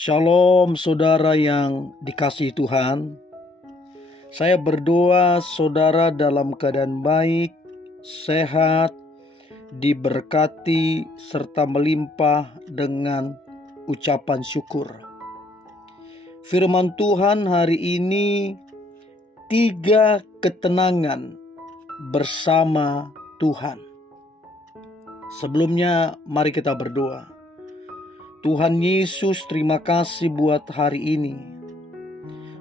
Shalom saudara yang dikasihi Tuhan. Saya berdoa saudara dalam keadaan baik, sehat, diberkati serta melimpah dengan ucapan syukur. Firman Tuhan hari ini, 3 ketenangan bersama Tuhan. Sebelumnya mari kita berdoa. Tuhan Yesus, terima kasih buat hari ini.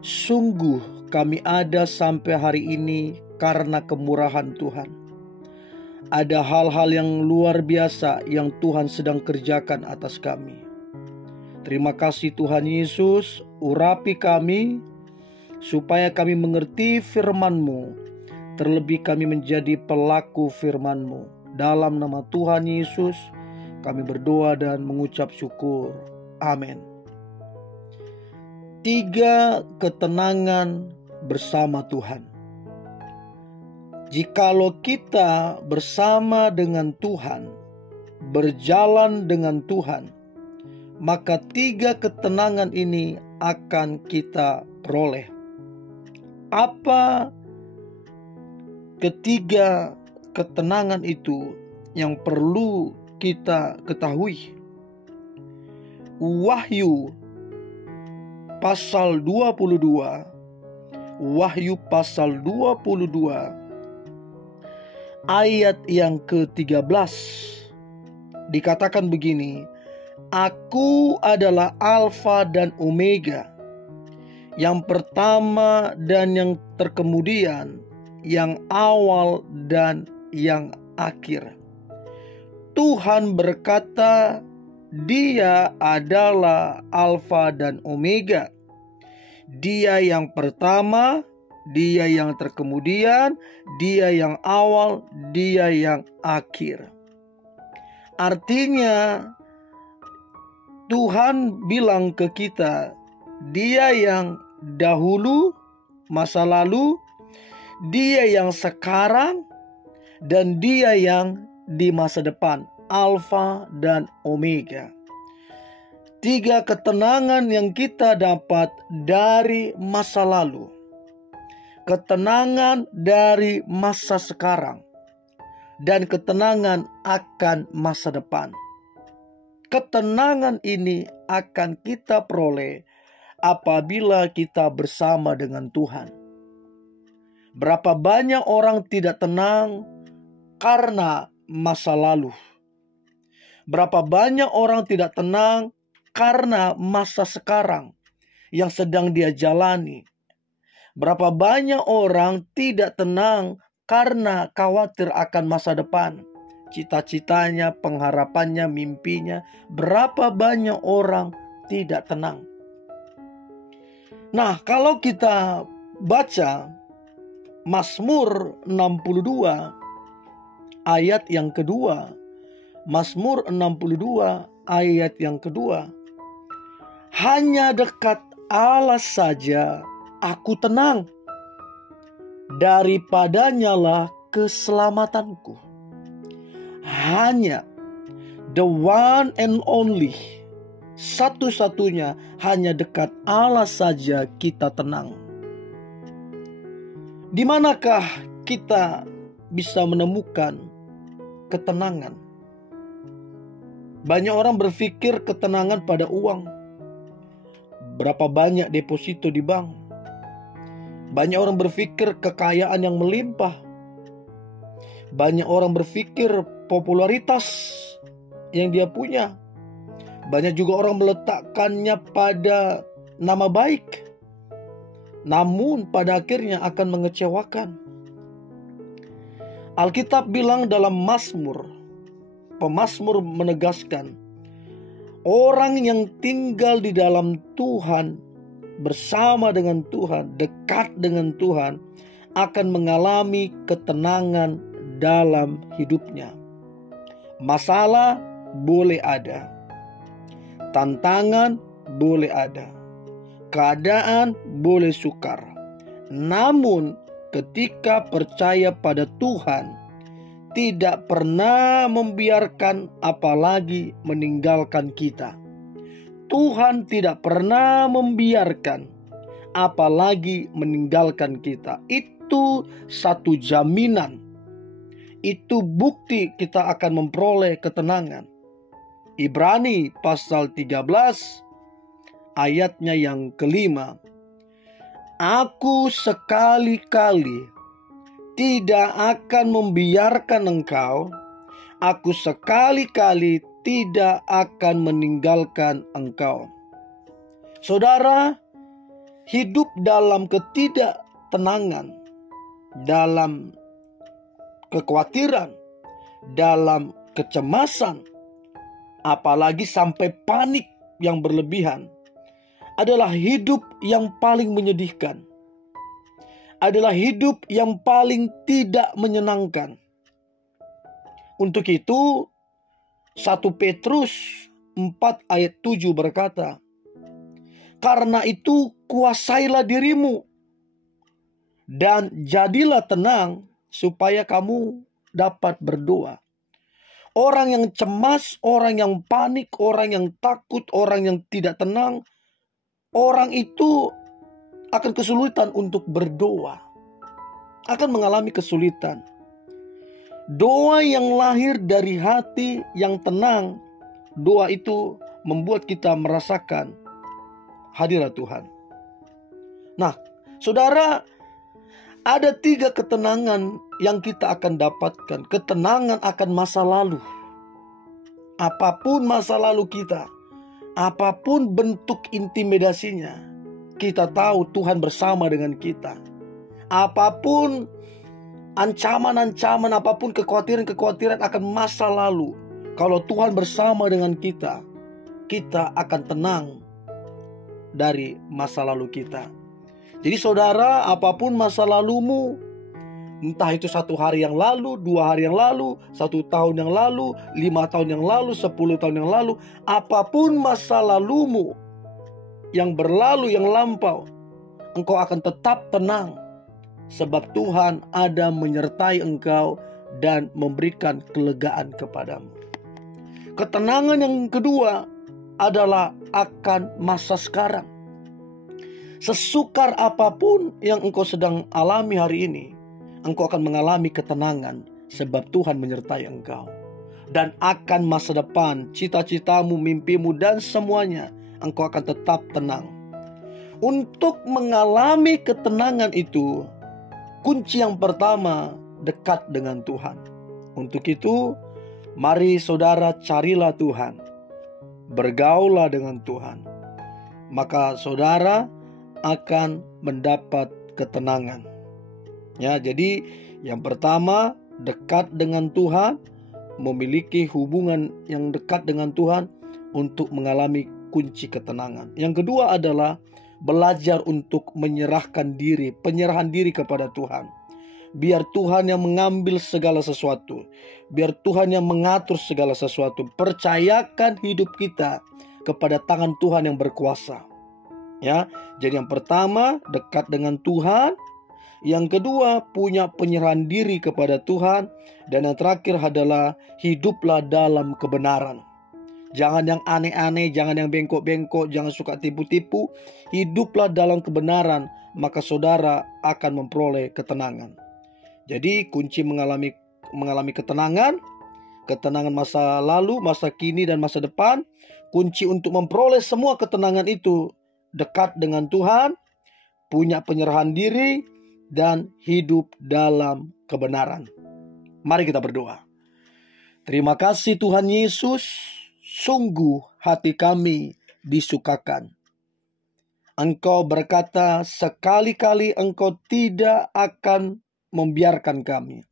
Sungguh kami ada sampai hari ini karena kemurahan Tuhan. Ada hal-hal yang luar biasa yang Tuhan sedang kerjakan atas kami. Terima kasih Tuhan Yesus, urapi kami supaya kami mengerti firman-Mu. Terlebih kami menjadi pelaku firman-Mu. Dalam nama Tuhan Yesus kami berdoa dan mengucap syukur. Amin. 3 ketenangan bersama Tuhan. Jikalau kita bersama dengan Tuhan, berjalan dengan Tuhan, maka 3 ketenangan ini akan kita peroleh. Apa ketiga ketenangan itu yang perlu kita ketahui? Wahyu pasal 22, Wahyu pasal 22 ayat yang ke-13 dikatakan begini, Aku adalah Alfa dan Omega, yang pertama dan yang terkemudian, yang awal dan yang akhir. Tuhan berkata, Dia adalah Alfa dan Omega. Dia yang pertama, Dia yang terkemudian, Dia yang awal, Dia yang akhir. Artinya, Tuhan bilang ke kita, Dia yang dahulu, masa lalu, Dia yang sekarang, dan Dia yang di masa depan, Alfa dan Omega. 3 ketenangan yang kita dapat dari masa lalu, ketenangan dari masa sekarang, dan ketenangan akan masa depan. Ketenangan ini akan kita peroleh apabila kita bersama dengan Tuhan. Berapa banyak orang tidak tenang karena masa lalu. Berapa banyak orang tidak tenang karena masa sekarang yang sedang dia jalani. Berapa banyak orang tidak tenang karena khawatir akan masa depan. Cita-citanya, pengharapannya, mimpinya. Berapa banyak orang tidak tenang. Nah, kalau kita baca Mazmur 62 ayat yang kedua, Mazmur 62 ayat yang kedua, hanya dekat Allah saja aku tenang, daripadanya lah keselamatanku. Hanya the one and only, satu-satunya, hanya dekat Allah saja kita tenang. Di manakah kita bisa menemukan ketenangan? Banyak orang berpikir ketenangan pada uang. Berapa banyak deposito di bank? Banyak orang berpikir kekayaan yang melimpah. Banyak orang berpikir popularitas yang dia punya. Banyak juga orang meletakkannya pada nama baik, namun pada akhirnya akan mengecewakan. Alkitab bilang dalam Mazmur, pemazmur menegaskan, orang yang tinggal di dalam Tuhan, bersama dengan Tuhan, dekat dengan Tuhan, akan mengalami ketenangan dalam hidupnya. Masalah boleh ada, tantangan boleh ada, keadaan boleh sukar. Namun ketika percaya pada Tuhan, tidak pernah membiarkan apalagi meninggalkan kita. Tuhan tidak pernah membiarkan, apalagi meninggalkan kita. Itu satu jaminan. Itu bukti kita akan memperoleh ketenangan. Ibrani pasal 13 ayatnya yang kelima. Aku sekali-kali tidak akan membiarkan engkau. Aku sekali-kali tidak akan meninggalkan engkau. Saudara, hidup dalam ketidaktenangan, dalam kekhawatiran, dalam kecemasan, apalagi sampai panik yang berlebihan, adalah hidup yang paling menyedihkan. Adalah hidup yang paling tidak menyenangkan. Untuk itu 1 Petrus 4 ayat 7 berkata, karena itu kuasailah dirimu dan jadilah tenang supaya kamu dapat berdoa. Orang yang cemas, orang yang panik, orang yang takut, orang yang tidak tenang, orang itu akan kesulitan untuk berdoa. Akan mengalami kesulitan. Doa yang lahir dari hati yang tenang, doa itu membuat kita merasakan hadirat Tuhan. Nah, saudara, ada 3 ketenangan yang kita akan dapatkan. Ketenangan akan masa lalu. Apapun masa lalu kita, apapun bentuk intimidasinya, kita tahu Tuhan bersama dengan kita. Apapun ancaman-ancaman, apapun kekhawatiran-kekhawatiran akan masa lalu, kalau Tuhan bersama dengan kita, kita akan tenang dari masa lalu kita. Jadi saudara, apapun masa lalumu, entah itu 1 hari yang lalu, 2 hari yang lalu, 1 tahun yang lalu, 5 tahun yang lalu, 10 tahun yang lalu, apapun masa lalumu yang berlalu, yang lampau, engkau akan tetap tenang. Sebab Tuhan ada menyertai engkau dan memberikan kelegaan kepadamu. Ketenangan yang kedua adalah akan masa sekarang. Sesukar apapun yang engkau sedang alami hari ini, engkau akan mengalami ketenangan sebab Tuhan menyertai engkau. Dan akan masa depan, cita-citamu, mimpimu dan semuanya, engkau akan tetap tenang. Untuk mengalami ketenangan itu, kunci yang pertama, dekat dengan Tuhan. Untuk itu, mari saudara carilah Tuhan. Bergaulah dengan Tuhan. Maka saudara akan mendapat ketenangan. Ya, jadi yang pertama, dekat dengan Tuhan, memiliki hubungan yang dekat dengan Tuhan untuk mengalami kunci ketenangan. Yang kedua adalah belajar untuk menyerahkan diri, penyerahan diri kepada Tuhan. Biar Tuhan yang mengambil segala sesuatu. Biar Tuhan yang mengatur segala sesuatu. Percayakan hidup kita kepada tangan Tuhan yang berkuasa. Ya, jadi yang pertama dekat dengan Tuhan. Yang kedua punya penyerahan diri kepada Tuhan. Dan yang terakhir adalah hiduplah dalam kebenaran. Jangan yang aneh-aneh, jangan yang bengkok-bengkok, jangan suka tipu-tipu. Hiduplah dalam kebenaran, maka saudara akan memperoleh ketenangan. Jadi kunci mengalami ketenangan masa lalu, masa kini dan masa depan. Kunci untuk memperoleh semua ketenangan itu dekat dengan Tuhan, punya penyerahan diri, dan hidup dalam kebenaran. Mari kita berdoa. Terima kasih Tuhan Yesus. Sungguh hati kami disukakan. Engkau berkata, sekali-kali Engkau tidak akan membiarkan kami.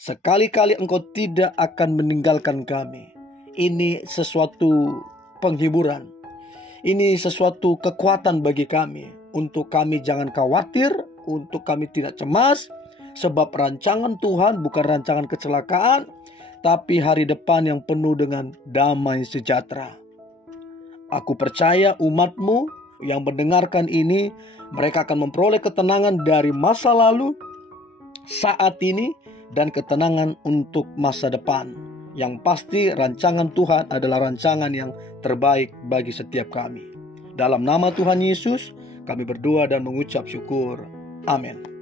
Sekali-kali Engkau tidak akan meninggalkan kami. Ini sesuatu penghiburan. Ini sesuatu kekuatan bagi kami. Untuk kami jangan khawatir, untuk kami tidak cemas. Sebab rancangan Tuhan bukan rancangan kecelakaan, tapi hari depan yang penuh dengan damai sejahtera. Aku percaya umat-Mu yang mendengarkan ini, mereka akan memperoleh ketenangan dari masa lalu, saat ini, dan ketenangan untuk masa depan. Yang pasti rancangan Tuhan adalah rancangan yang terbaik bagi setiap kami. Dalam nama Tuhan Yesus, kami berdoa dan mengucap syukur. Amin.